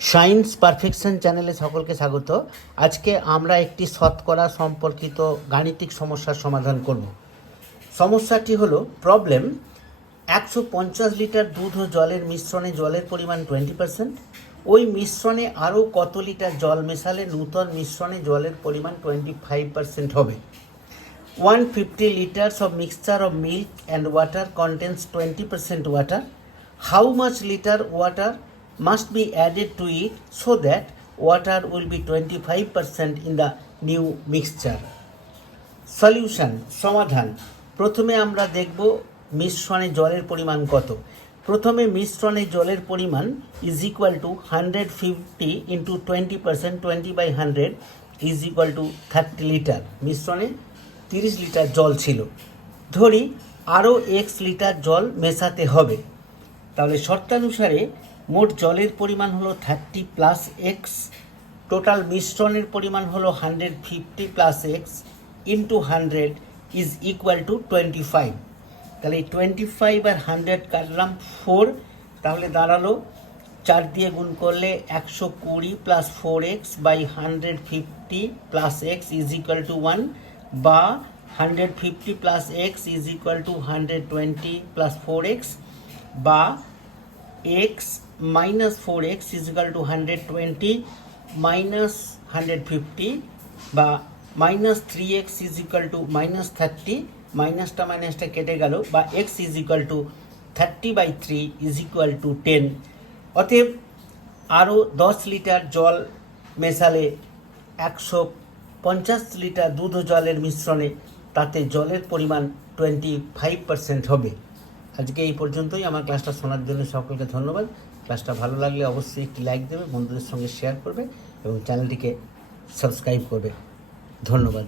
Science perfection চ্যানেলে সকলকে স্বাগত। আজকে আমরা একটি শতকরা সম্পর্কিত গাণিতিক সমস্যার সমাধান করব। সমস্যাটি হলো প্রবলেম একশো পঞ্চাশ লিটার দুধ ও জলের মিশ্রণে জলের পরিমাণ টোয়েন্টি পার্সেন্ট ওই মিশ্রণে আরও কত লিটার জল মেশালে নূতন মিশ্রণে জলের পরিমাণ টোয়েন্টি ফাইভ পার্সেন্ট হবে 150 liters of mixture of milk and water contains 20% water how much litre water must be added to it so that water will be 25% in the new mixture? Solution সমাধান। প্রথমে আমরা দেখব মিশ্রণে জলের পরিমাণ কত। প্রথমে মিশ্রণে জলের পরিমাণ is equal to hundred fifty into twenty percent twenty by hundred is equal to thirty litre মিশ্রণে তিরিশ লিটার জল ছিল। ধরি আরও এক্স লিটার জল মেশাতে হবে। তাহলে শর্তানুসারে মোট জলের পরিমাণ হলো থার্টি প্লাস এক্স টোটাল মিশ্রণের পরিমাণ হলো hundred fifty plus x into hundred is equal to twenty five তাহলে টোয়েন্টি ফাইভ আর হান্ড্রেড কাটলাম ফোর তাহলে দাঁড়াল চার দিয়ে গুণ করলে একশো কুড়ি plus four x by hundred fifty plus x is equal to one বা hundred fifty plus x is equal to hundred twenty plus four x বা x minus four x is equal to hundred twenty minus hundred fifty বা minus three x is equal to minus thirty মাইনাসটা মাইনাসটা কেটে গেল বা x is equal to thirty by three is equal to ten অতএব আরও দশ litre জল মেশালে একশো পঞ্চাশ লিটার দুধ জলের মিশ্রণে তাতে জলের পরিমাণ টোয়েন্টি ফাইভ পার্সেন্ট হবে। আজকে এই পর্যন্তই। আমার ক্লাসটা শোনার জন্য সকলকে ধন্যবাদ। ক্লাসটা ভালো লাগলে অবশ্যই একটি লাইক দেবে, বন্ধুদের সঙ্গে শেয়ার করবে এবং চ্যানেলটিকে সাবস্ক্রাইব করবে। ধন্যবাদ।